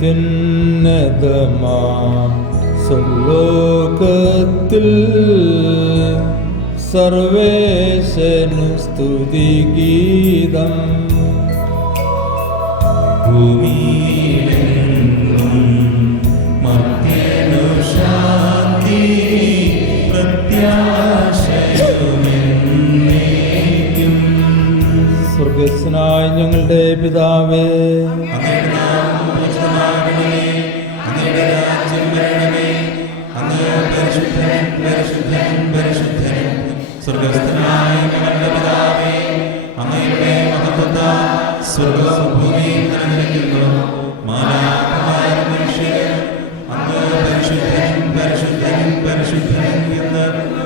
അത്യുന്നതമാ സ്വർലോകത്തിൽ സർവേശനു സ്തുതിഗീതം. ഭൂമിയിലെങ്ങും മർത്യനു ശാന്തി പ്രത്യാശയുമെന്നേക്കും. സ്വർഗസ്വനായ ഞങ്ങളുടെ പിതാവേ, അങ്ങയുടെ നാമം പൂജിതമാകണമേ. അങ്ങയുടെ രാജ്യം വരണമേ. അങ്ങ് പരിശുദ്ധൻ പരിശുദ്ധൻ പരിശുദ്ധൻ. സ്വർഗസ്ഥനായ ഞങ്ങളുടെ പിതാവേ, അങ്ങയുടെ മഹത്വത്താൽ സ്വർഗ്ഗവും ഭൂമിയും നിറഞ്ഞിരിക്കുന്നു. മാലാഖമാരും മനുഷ്യരും അങ്ങ് പരിശുദ്ധൻ പരിശുദ്ധൻ പരിശുദ്ധൻ എന്ന്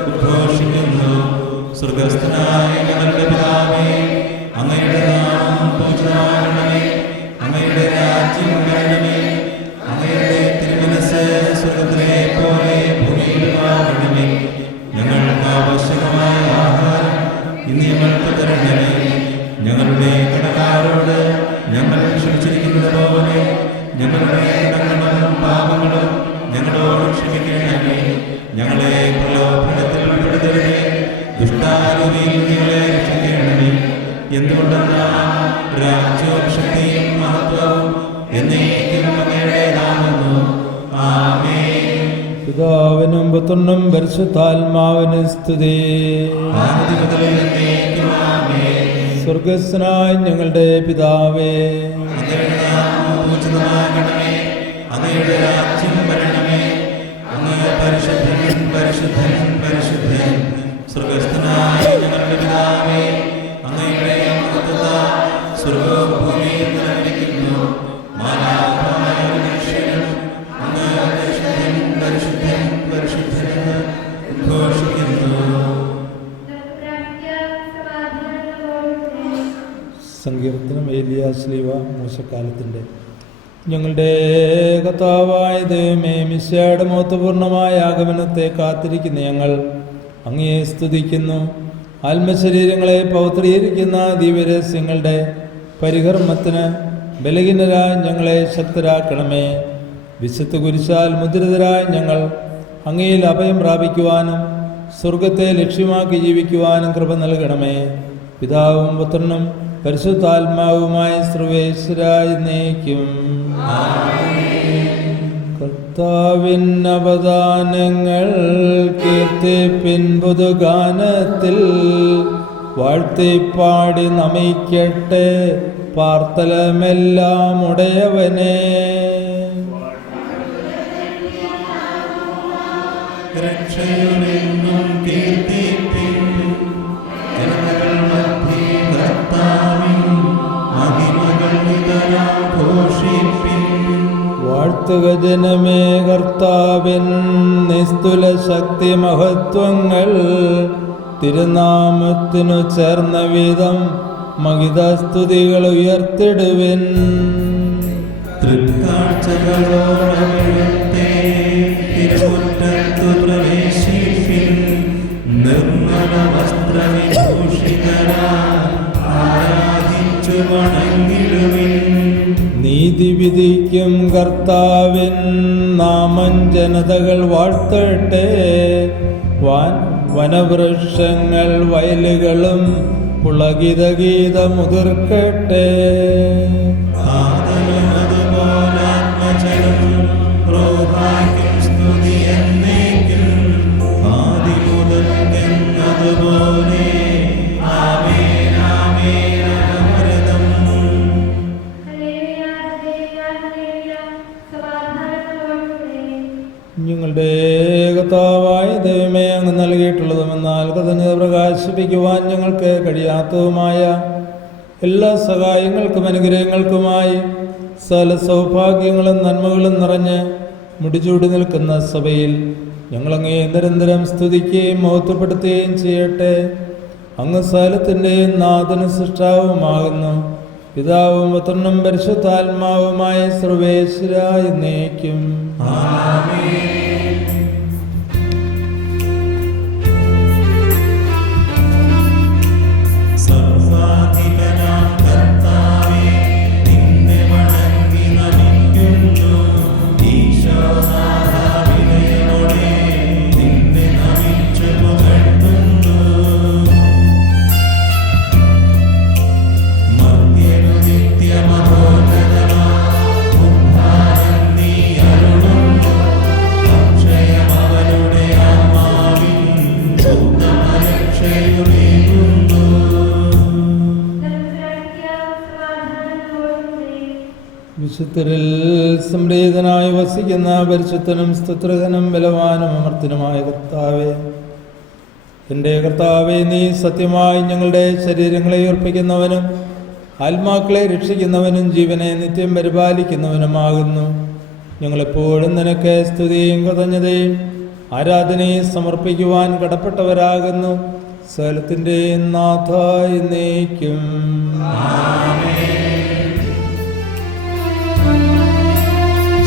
ഉദ്ഘോഷിക്കുന്നു. സ്വർഗസ്ഥനായ ഞങ്ങളുടെ പിതാവേ, അങ്ങയുടെ നാമം പൂജിതമാകണമേ. അങ്ങയുടെ രാജ്യം വരണമേ. അങ്ങയുടെ തിരുമനസ്സ് സ്വർഗ്ഗത്തിലെ പോലെ ഭൂമിയിലുമാകണമേ. ഞങ്ങൾക്ക് ആവശ്യമായ ആഹാരം ഇന്ന് ഞങ്ങൾക്ക് തരണമേ. ഞങ്ങളുടെ കടക്കാരോട് ഞങ്ങൾ ക്ഷമിച്ചിരിക്കുന്നത് പോലെ ഞങ്ങളുടെ കടങ്ങളും പാപങ്ങളും ഞങ്ങളോട് ക്ഷമിക്കണമേ. ഞങ്ങളെ പ്രലോഭനത്തിൽ ഉൾപ്പെടുത്തരുതേ, ദുഷ്ടാരൂപിയിൽ ഞങ്ങളെ രക്ഷിക്കണമേ. എന്തുകൊണ്ടെന്നാൽ രാജ്യവും ശക്തിയും മഹത്വവും എന്നേക്കും അങ്ങയുടേതാകുന്നു. ആമേൻ. പിതാവിനും പുത്രനും പരിശുദ്ധാത്മാവിനും സ്തുതി. ആദ്യം മുതൽ എന്നേക്കും ആമേൻ. സ്വർഗസ്വനായ ഞങ്ങളുടെ പിതാവേ, അങ്ങയുടെ നാമം പൂജിതമാകണമേ. അങ്ങയുടെ രാജ്യം വരണമേ. അങ്ങ് പരിശുദ്ധൻ പരിശുദ്ധൻ പരിശുദ്ധൻ. സ്വർഗ്ഗസ്ഥനായ ഞങ്ങളുടെ പിതാവേ, അങ്ങയുടെ മഹത്വത്താൽ സ്വർഗ്ഗവും ഭൂമിയും നിറഞ്ഞിരിക്കുന്നു. മാലാഖമാരും മനുഷ്യരും അങ്ങ് പരിശുദ്ധൻ പരിശുദ്ധൻ പരിശുദ്ധൻ എന്ന് ഉദ്ഘോഷിക്കുന്നു. സങ്കീർത്തനം ഏലിയാശ്ലീവ മൂശക്കാലത്തിൻ്റെ. ഞങ്ങളുടെ കർത്താവായ ദൈവമേ, മിശിഹായുടെ മഹത്വപൂർണ്ണമായ ആഗമനത്തെ കാത്തിരിക്കുന്ന ഞങ്ങൾ അങ്ങയെ സ്തുതിക്കുന്നു. ആത്മശരീരങ്ങളെ പൗത്രീകരിക്കുന്ന ദിവ്യരഹസ്യങ്ങളുടെ പരികർമ്മത്തിന് ബലഹീനരായ ഞങ്ങളെ ശക്തരാക്കണമേ. വിശുദ്ധ കുരിശാൽ മുദ്രിതരായ ഞങ്ങൾ അങ്ങയിൽ അഭയം പ്രാപിക്കുവാനും സ്വർഗത്തെ ലക്ഷ്യമാക്കി ജീവിക്കുവാനും കൃപ നൽകണമേ. പിതാവും പുത്രനും പരിശുദ്ധാത്മാവുമായ സർവേശ്വരായ എന്നേക്കും. കർത്താവിൻ അവദാനങ്ങൾ കീർത്തിപ്പിൻ പുതുഗാനത്തിൽ വാഴ്ത്തിപ്പാടി നമിക്കട്ടെ പാർത്തലമെല്ലാം ഉടയവനെ. രക്ഷയുമെന്നും കീർത്തിപ്പിൻ. ജനതകൾ മധ്യേ കർത്താവിൻ മഹിമകൾ നിതരാഘോഷിപ്പിൻ. വാഴ്ത്തുക ജനമേ കർത്താവിൻ നിസ്തുല ശക്തി മഹത്വങ്ങൾ. തിരുനാമത്തിനു ചേർന്ന വിധം മഹിതസ്തുതികൾ ഉയർത്തിടുവിൻ. തൃക്കാഴ്ചകളോടവിടുത്തെ തിരുമുറ്റത്തു പ്രവേശിപ്പിൻ. നിർമ്മല വസ്ത്രവിഭൂഷിതരായി ആരാധിച്ചു വണങ്ങിടുവിൻ. നീതി വിധിക്കും കർത്താവിൻ നാമം ജനതകൾ വാഴ്ത്തട്ടെ. വനവൃക്ഷങ്ങൾ വയലുകളും പുളകിത ഗീതമുതിർക്കട്ടെ. ഞങ്ങളുടെ കർത്താവായ ദൈവമേ, അങ്ങ് നൽകിയിട്ടുള്ളതും എന്നാൽ കൃതജ്ഞത പ്രകാശിപ്പിക്കുവാൻ ഞങ്ങൾക്ക് കഴിയാത്തതുമായ എല്ലാ സഹായങ്ങൾക്കും അനുഗ്രഹങ്ങൾക്കുമായി സകല സൗഭാഗ്യങ്ങളും നന്മകളും നിറഞ്ഞ് മുടിചൂടി നിൽക്കുന്ന സഭയിൽ ഞങ്ങളങ്ങേ നിരന്തരം സ്തുതിക്കുകയും മഹത്വപ്പെടുത്തുകയും ചെയ്യട്ടെ. അങ്ങ് സകലത്തിൻ്റെയും നാഥനും സൃഷ്ടാവുമാകുന്നു. പിതാവും പുത്രനും പരിശുദ്ധാത്മാവുമായ സർവേശ്വരായ എന്നേക്കും. സർവാധിപനാം കർത്താവേ, നിന്നെ വണങ്ങി നമിക്കുന്നു. വിശുദ്ധരിൽ സംപ്രീതനായി വസിക്കുന്ന പരിശുദ്ധനും സ്തുത്രകനും ബലവാനും അമർത്തിനുമായ കർത്താവേ, എൻ്റെ കർത്താവേ, നീ സത്യമായി ഞങ്ങളുടെ ശരീരങ്ങളെ അർപ്പിക്കുന്നവനും ആത്മാക്കളെ രക്ഷിക്കുന്നവനും ജീവനെ നിത്യം പരിപാലിക്കുന്നവനുമാകുന്നു. ഞങ്ങളെപ്പോഴും നിനക്ക് സ്തുതിയും കൃതജ്ഞതയും ആരാധനയും സമർപ്പിക്കുവാൻ കടപ്പെട്ടവരാകുന്നു. സകലത്തിൻ്റെ നാഥ എന്നേക്കും.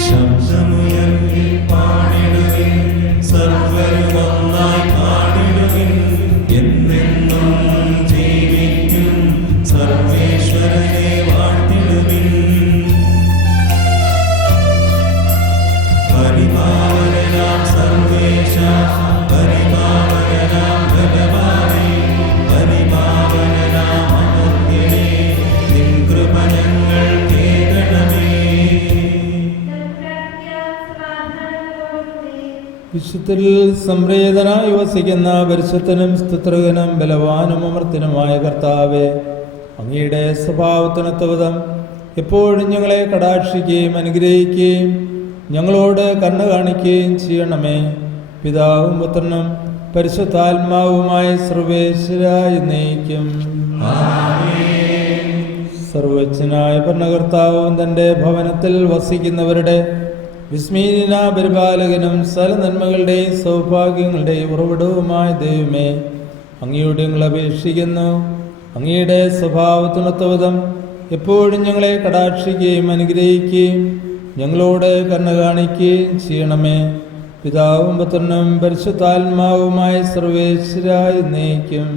ശബ്ദമുയർത്തി പാടിടുവിൻ, സർവ്വരും ഒന്നായി പാടിടുവിൻ. എന്നെന്നും ജീവിക്കും സർവേശ്വരനെ വാഴ്ത്തിടുവിൻ. പരിപാവനാം സർവേശ, പരിപാവനാം ഭഗവാനേ, പരിപാവനാം അമർത്യനേ, നിൻ കൃപ ഞങ്ങൾ കേൾക്കണമേ. വിശുദ്ധരിൽ സംപ്രീതനായി വസിക്കുന്ന പരിശുദ്ധനും സ്തുത്രകനും ബലവാനും അമർത്തിനുമായ കർത്താവേ, അങ്ങയുടെ സ്വഭാവത്തിനൊത്തവിധം എപ്പോഴും ഞങ്ങളെ കടാക്ഷിക്കുകയും അനുഗ്രഹിക്കുകയും ഞങ്ങളോട് കണ്ണ കാണിക്കുകയും ചെയ്യണമേ. പിതാവും പുത്രനും പരിശുദ്ധാത്മാവുമായ സർവേശ്വരായി നയിക്കും. സർവജ്ഞനായ ഭരണകർത്താവും തൻ്റെ ഭവനത്തിൽ വസിക്കുന്നവരുടെ വിസ്മീന പരിപാലകനും സകല നന്മകളുടെയും സൗഭാഗ്യങ്ങളുടെയും ഉറവിടവുമായ ദൈവമേ, അങ്ങയോട് ഞങ്ങൾ അപേക്ഷിക്കുന്നു. അങ്ങയുടെ സ്വഭാവത്തിനൊത്തവിധം എപ്പോഴും ഞങ്ങളെ കടാക്ഷിക്കുകയും അനുഗ്രഹിക്കുകയും ഞങ്ങളോട് കരുണ കാണിക്കുകയും ചെയ്യണമേ. പിതാവും പുത്രനും പരിശുദ്ധാത്മാവുമായ സർവേശ്വരായി നയിക്കും.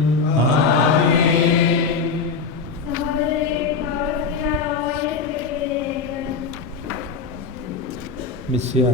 മിശിഹാ